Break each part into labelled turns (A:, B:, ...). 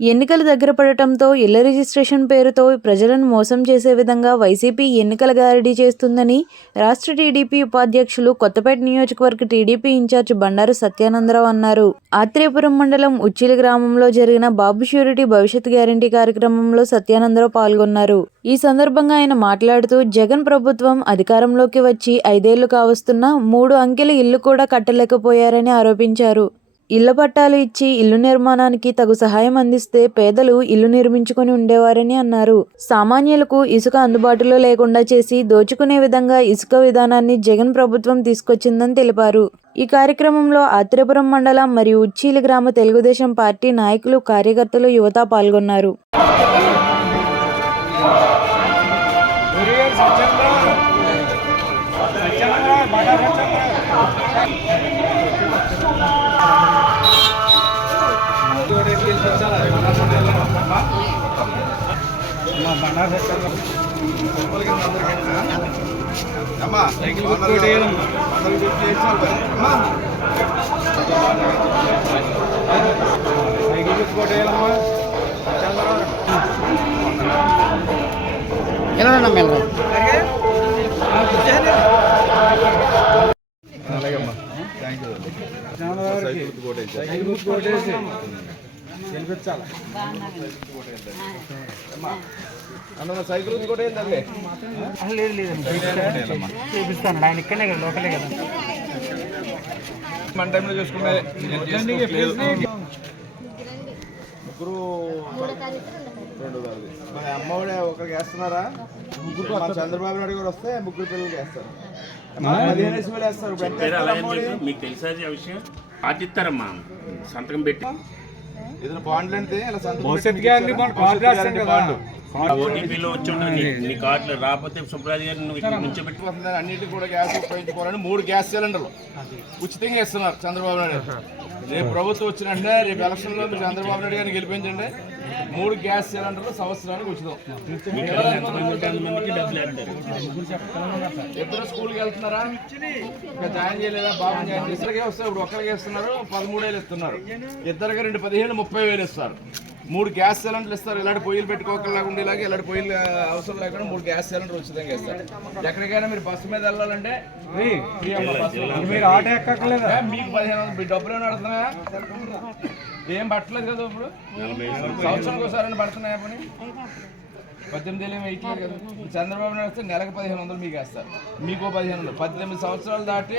A: ఎన్నికలు దగ్గర పడటంతో ఇళ్ళ రిజిస్ట్రేషన్ పేరుతో ప్రజలను మోసం చేసే విధంగా వైసీపీ ఎన్నికల గారడీ చేస్తుందని రాష్ట్ర టీడీపీ ఉపాధ్యక్షులు కొత్తపేట నియోజకవర్గ టీడీపీ ఇన్ఛార్జ్ బండారు సత్యానందరావు అన్నారు. ఆత్రేయపురం మండలం ఉచ్చిలి గ్రామంలో జరిగిన బాబు ష్యూరిటీ భవిష్యత్ గ్యారంటీ కార్యక్రమంలో సత్యానందరావు పాల్గొన్నారు. ఈ సందర్భంగా ఆయన మాట్లాడుతూ జగన్ ప్రభుత్వం అధికారంలోకి వచ్చి ఐదేళ్ళు కావస్తున్నా మూడు అంకెల ఇల్లు కూడా కట్టలేకపోయారని ఆరోపించారు. ఇళ్ళ పట్టాలు ఇచ్చి ఇల్లు నిర్మాణానికి తగు సహాయం అందిస్తే పేదలు ఇల్లు నిర్మించుకొని ఉండేవారని అన్నారు. సామాన్యులకు ఇసుక అందుబాటులో లేకుండా చేసి దోచుకునే విధంగా ఇసుక విధానాన్ని జగన్ ప్రభుత్వం తీసుకొచ్చిందని తెలిపారు. ఈ కార్యక్రమంలో ఆత్రేపురం మండలం మరియు ఉచ్చీలి గ్రామ తెలుగుదేశం పార్టీ నాయకులు కార్యకర్తలు యువత పాల్గొన్నారు.
B: అందరూ గుర్తు చేసినారు అమ్మా. థ్యాంక్ యూ సైకిల్ గుర్తుకోటి
C: సైకిల్ గుర్తుకోటేసి గెలిపించాలి?
B: అన్న సైకిల్ గుర్తుకోటి ఏంటండి?
D: లేదు లేదండి చూపిస్తాను. ఆయన ఇక్కడనే కదా లోకలే కదా.
B: మన టైంలో చూసుకుంటే. ముగ్గురు రెండు మన అమ్మఒడి ఒకరికి వేస్తున్నారా? ముగ్గురు చంద్రబాబు నాయుడు గారు వస్తే ముగ్గురు పిల్లలకి వేస్తారు.
E: మీకు తెలుసా ఆ విషయం? పాటిస్తారమ్మా సంతకం పెట్టి?
B: ఏదైనా బాండ్లు అంటే ఇలా?
C: బాండ్.
E: ఓటీపీలో వచ్చి ఉండదు నీ- కార్డులు రాకపోతే నువ్వు
B: అన్నిటికీ కూడా గ్యాస్ ఉపయోగించుకోవాలని మూడు గ్యాస్ సిలిండర్లు ఉచితంగా ఇస్తున్నారు చంద్రబాబు నాయుడు. రేపు ప్రభుత్వం వచ్చిన వెంటనే రేపు ఎలక్షన్లో మీరు చంద్రబాబు నాయుడు గారిని గెలిపించండి. మూడు గ్యాస్ సిలిండర్లు సంవత్సరానికి ఉచితం. ఇద్దరు స్కూల్కి వెళ్తున్నారా? ఇంకా జాయిన్ చేయలేదా? బాబు జాయిన్ ఇద్దరికే వస్తే ఇప్పుడు ఒక్కరికి ఇస్తున్నారు పదమూడు వేలు ఇస్తున్నారు. ఇద్దరికి రెండు పదిహేను ముప్పై వేలు ఇస్తారు. మూడు గ్యాస్ సిలిండర్లు ఇస్తారు. ఇలాంటి పొయ్యిలు పెట్టుకోకుండా ఉండేలాగా ఇలాంటి పొయ్యిలు అవసరం లేకుండా మూడు గ్యాస్ సిలిండర్ ఉచితంగా ఇస్తారు. ఎక్కడికైనా మీరు బస్సు మీద వెళ్ళాలంటే
C: మీరు ఆటో ఎక్కట్లేదా
B: ఏ, మీకు పదిహేను వందలు మీ డబ్బులు ఏమైనా పడుతున్నాయా? ఏం పట్టలేదు కదా ఇప్పుడు? సంవత్సరానికి ఒకసారి పడుతున్నాయా పని? పద్దెనిమిది ఏళ్ళు వేయట్లేదు కదా. చంద్రబాబు నాయుడు వస్తే నెలకు పదిహేను వందలు మీకు వేస్తారు. మీకు పదిహేను వందలు. పద్దెనిమిది సంవత్సరాలు దాటి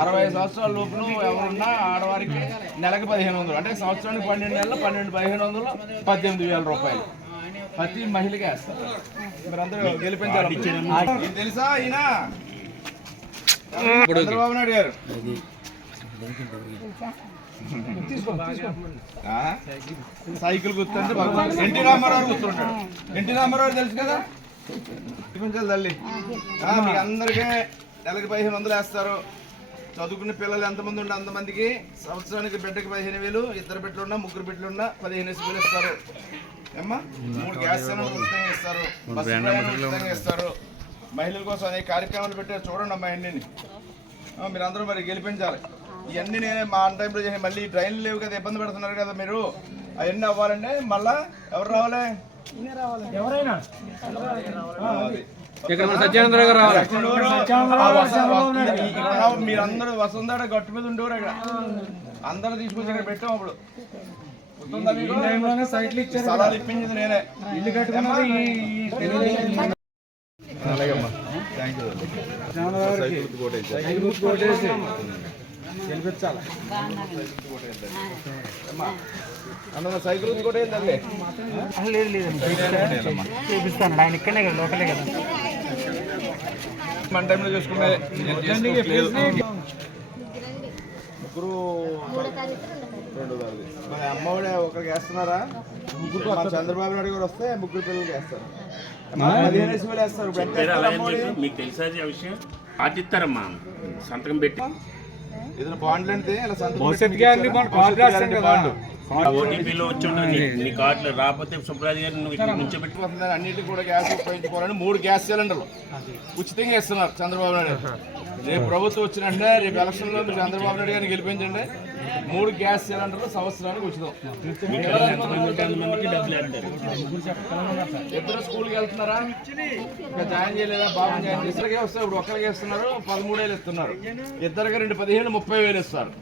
B: అరవై సంవత్సరాల లోపులు ఎవరున్నా ఆడవారికి నెలకు పదిహేను వందలు. అంటే సంవత్సరానికి పన్నెండు నెలలు పన్నెండు పదిహేను వందలు పద్దెనిమిది వేల రూపాయలు. ప్రతి మహిళకి వేస్తారు. మీరందరూ గెలిపించాలి. తెలుసా ఈయన? చంద్రబాబు నాయుడు గారు? సైకిల్ గుర్తుంటే భగవాన్ ఎన్టీ రామారావు గుర్తుంటాడు. ఎన్టీ రామారావు తెలుసు కదా? చూపించాలి తల్లి. ఆ, మీ అందరికీ నెలకి పదిహేను వందలు వేస్తారు. చదువుకునే పిల్లలు ఎంతమంది ఉంటే అంతమందికి సంవత్సరానికి బిడ్డకి పదిహేను వేలు ఇద్దరు బిడ్డలు ఉన్నా ముగ్గురు బిడ్డలు ఉన్నా పదిహేను వేసి వేలు ఇస్తారు. ఏమ్మా? మూడు గ్యాస్ ఉచితంగా ఇస్తారు. బస్సు ఉచితంగా ఇస్తారు. మహిళల కోసం అనేక కార్యక్రమాలు పెట్టారు. చూడండి అమ్మా అన్నీ మీరు అందరూ మరి గెలిపించాలి. ఇవన్నీ నేనే మా ఆన్ టైంలో చేసి మళ్ళీ ట్రైన్లు లేవు కదా ఇబ్బంది పెడుతున్నారు కదా మీరు. అవన్నీ అవ్వాలంటే మళ్ళా ఎవరు రావాలి?
C: ఎవరైనా. ఇక్కడ మన సత్యానందరావు గారు రావాలి.
B: మీరందరూ వసుంధర గట్టు మీద ఉండేవారు ఇక్కడ. అందరూ తీసుకొచ్చి ఇక్కడ పెట్టాం అప్పుడు.
C: సైట్లు ఇచ్చారు
B: స్థలాలు ఇప్పించింది నేనే.
C: ఇల్లు
B: థ్యాంక్ యూ
C: గెలిపించాలి
B: అన్న సైకిల్ కూడా ఏంటండి?
D: లేదు లేదండి చూపిస్తాను. ఆయన ఇక్కడనే కదా లోకలే కదా.
B: మన టైంలో చూసుకుంటే. ముగ్గురు రెండు కాదు మన అమ్మఒడి ఒకరికి వేస్తున్నారా? ముగ్గురు చంద్రబాబు నాయుడు గారు వస్తే ముగ్గురు పిల్లలకి వేస్తారు.
E: మీకు తెలుసా ఆ విషయం? పాటిస్తారమ్మా సంతకం పెట్టి
B: ఏదైనా బాండ్లు అంటే ఇలా సంతకం
C: భవిష్యత్
B: పెట్టి
C: గ్యారంటీ
B: ఇచ్చారా?
C: బాండ్ కార్డు
B: భవిష్యత్
C: రాస్తాం
B: గ్యారంటీ
C: కదా.
B: బాండ్.
E: ఓటీపీలో వచ్చి ఉండదు నీ- కార్డులు రాకపోతే నువ్వు ఇక్కడ నుంచోబెట్టి
B: వస్తుందని అన్నిటికీ కూడా గ్యాస్ ఉపయోగించుకోవాలని మూడు గ్యాస్ సిలిండర్లు ఉచితంగా ఇస్తున్నారు చంద్రబాబు నాయుడు గారు. రేపు ప్రభుత్వం వచ్చిన వెంటనే రేపు ఎలక్షన్లో మీరు చంద్రబాబు నాయుడు గారిని గెలిపించండి. మూడు గ్యాస్ సిలిండర్లు సంవత్సరానికి ఉచితం. ఇద్దరు స్కూల్కి వెళ్తున్నారా? ఇంకా జాయిన్ చేయలేదా? బాబు జాయిన్ ఇద్దరికి వస్తారు ఇప్పుడు ఒక్కరికి ఇస్తున్నారు పదమూడు వేలు ఇస్తున్నారు. ఇద్దరికి రెండు పదిహేను ముప్పై వేలు ఇస్తారు.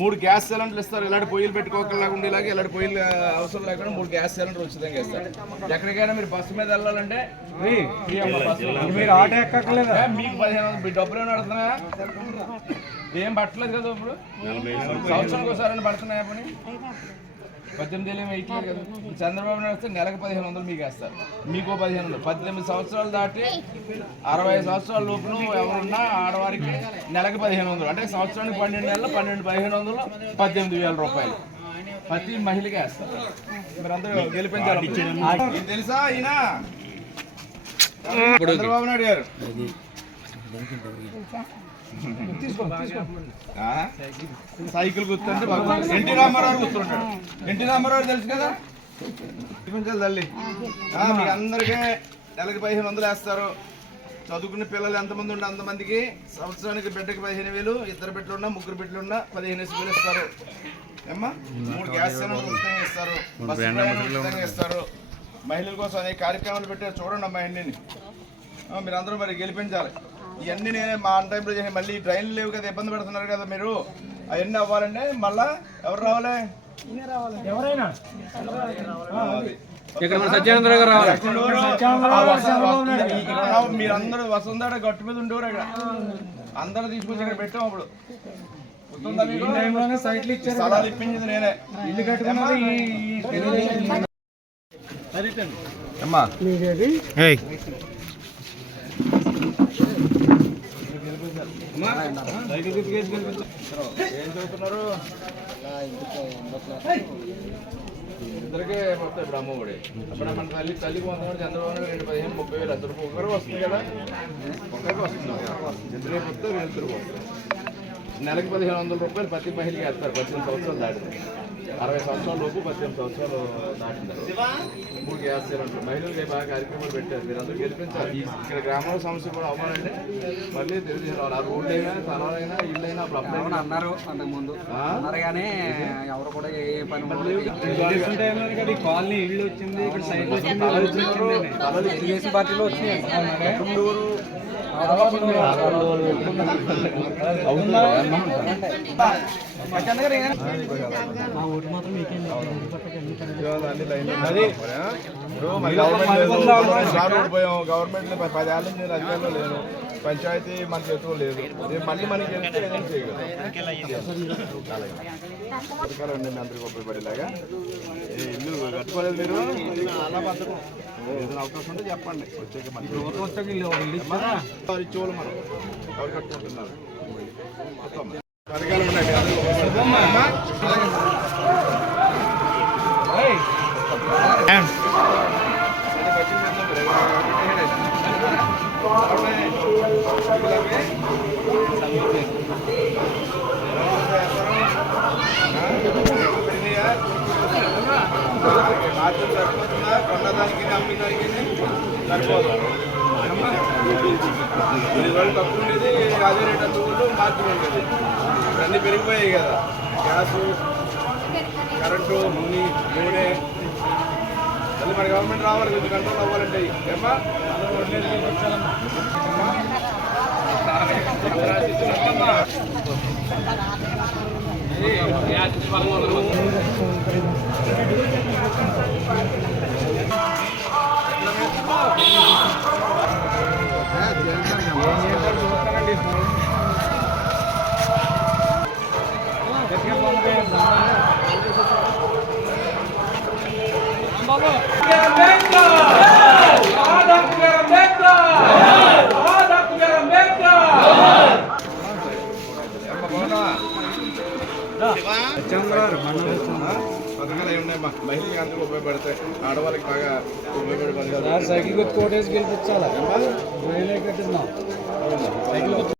B: మూడు గ్యాస్ సిలిండర్లు ఇస్తారు. ఇలాంటి పొయ్యిలు పెట్టుకోకుండా ఉండేలాగా ఇలాంటి పొయ్యిలు అవసరం లేకుండా మూడు గ్యాస్ సిలిండర్ ఉచితంగా ఇస్తారు. ఎక్కడికైనా మీరు బస్సు మీద వెళ్ళాలంటే ఫ్రీ అమ్మ బస్సు
C: మీరు ఆటో
B: మీకు పదిహేను డబ్బులు ఏమైనా పడుతున్నాయా ఏం పట్టలేదు కదా ఇప్పుడు? సంవత్సరానికి ఒకసారి పడుతున్నాయా పని? పద్దెనిమిది ఏళ్ళు ఏమి వేయట్లేదు కదా. చంద్రబాబు నాయుడు వస్తే నెలకు పదిహేను వందలు మీకు వేస్తారు. మీకు పదిహేను వందలు. పద్దెనిమిది సంవత్సరాలు దాటి అరవై సంవత్సరాల లోపున ఎవరున్నా ఆడవారికి నెలకు పదిహేను వందలు. అంటే సంవత్సరానికి పన్నెండు నెలలు పన్నెండు పదిహేను వందలు పద్దెనిమిది వేల రూపాయలు. ప్రతి మహిళకి వేస్తారు. మీరందరూ గెలిపించాలి తెలుసా ఈయన? చంద్రబాబు నాయుడు గారు? సైకిల్ గుర్తుంటే భగవాన్ ఎన్టీ రామారావు గుర్తుంటాడు. ఎన్టీ రామారావు తెలుసు కదా? చూపించాలి తల్లి. ఆ, మీ అందరికీ నెలకి పదిహేను వందలు వేస్తారు. చదువుకునే పిల్లలు ఎంతమంది ఉంటే అంతమందికి సంవత్సరానికి బిడ్డకి పదిహేను వేలు ఇద్దరు బిడ్డలు ఉన్నా ముగ్గురు బిడ్డలు ఉన్నా పదిహేను వేలు ఇస్తారు. ఏమ్మా? మూడు గ్యాస్ ఉచితంగా ఇస్తారు. బస్సు ఉచితంగా ఇస్తారు. మహిళల కోసం అనేక కార్యక్రమాలు పెట్టారు. చూడండి అమ్మా అన్నిని ఆ, మీరందరూ మరి గెలిపించాలి. ఇవన్నీ నేనే మా ఆన్ టైంలో చేసి మళ్ళీ ట్రైన్లు లేవు కదా ఇబ్బంది పడుతున్నారు కదా మీరు. అవన్నీ అవ్వాలంటే మళ్ళా ఎవరు రావాలి?
C: ఎవరైనా. ఇక్కడ మన సత్యానందరావు గారు రావాలి.
B: మీరందరూ వసుంధర గట్టు మీద ఉండేవారు ఇక్కడ. అందరూ తీసుకొచ్చి ఇక్కడ పెట్టాం అప్పుడు. స్థలాలు ఇప్పించింది నేనే.
C: ఇల్లు కట్టుకున్నది ఈ ఈ తెలుగుదేశం
B: అమ్మా సైకిల్ గుర్తుకేసి గెలిపించాం. ఏం చదువుతున్నారు ఇద్దరికే మొత్తం ఇప్పుడు అమ్మఒడి అప్పుడు మన తల్లి తల్లికి వంద చంద్రబాబు రెండు పదిహేను ముప్పై వేలు అసలు ఒకరు వస్తుంది కదా. ఒకరికి వస్తుంది. ఇద్దరే వస్తే వీళ్ళిద్దరు వస్తారు నెలకి పదిహేను వందల రూపాయలు ప్రతి మహిళకి వేస్తారు పద్దెనిమిది సంవత్సరాలు దాటింది అరవై సంవత్సరాల లోపు పద్దెనిమిది సంవత్సరాలు దాటింటారు మూడు గ్యాస్ సిలిండర్ మహిళలకి బాగా కార్యక్రమాలు పెట్టారు మీరు అందరూ గెలిపించాలి ఈ- ఇక్కడ గ్రామాల సమస్య కూడా అవ్వాలంటే మళ్ళీ తెలుగు ఆ రోడ్లు అయినా స్థలాలైనా ఇల్లు అయినా అప్పుడు
D: అవును అన్నారు అంతకు ముందు
B: ఆ?
D: అన్నారు కానీ ఎవరు కూడా ఏ పని
C: కాలనీ ఇల్లు వచ్చింది ఇక్కడ సైకిల్ వచ్చింది
B: తలలు ఇచ్చినారు, తలలు ఇచ్చి-
D: తెలుగుదేశం
B: మన గవర్నమెంట్ లేదు, సార్ ఓడిపోయాం గవర్నమెంట్లో పది ఏళ్ళ నుంచి నేను అధికారంలో లేను పంచాయతీ మన చేతిలో లేదు. రేపు మళ్ళీ మనకి చేయగలం? అందరికి ఉపయోగపడేలాగా ఇల్లు కట్టుకోలేదు మీరు? అలా ఏదైనా అవకాశం ఉంటే చెప్పండి. వచ్చాక మళ్ళీ. ఇచ్చేవాళ్ళు మనం. ఎవరు కట్టుకుంటున్నారు. పథకాలు ఉన్నాయి కదా, ఉపయోగపడతాయి. మార్కెట్ సరిపోతుందా కొన్నదానికి అమ్మిదానికి సరిపోదు ఇది వరకు తక్కువ ఉండేది అదే రేట్ అందుకుంటూ మార్కెట్ ఉండేది అన్నీ పెరిగిపోయాయి కదా గ్యాసు కరెంటు నూనె నూనె మళ్ళీ మన గవర్నమెంట్ రావాలి కొంచెం కంట్రోల్ అవ్వాలంటే ఏమా పథకాలు మహిళకి అందరూ ఉపయోగపడతాయి ఆడవాళ్ళకి బాగా ఉపయోగపడే పథకాలు
C: సైకిల్ గుర్తు కోటేసి గెలిపించాలా కట్టిందాం.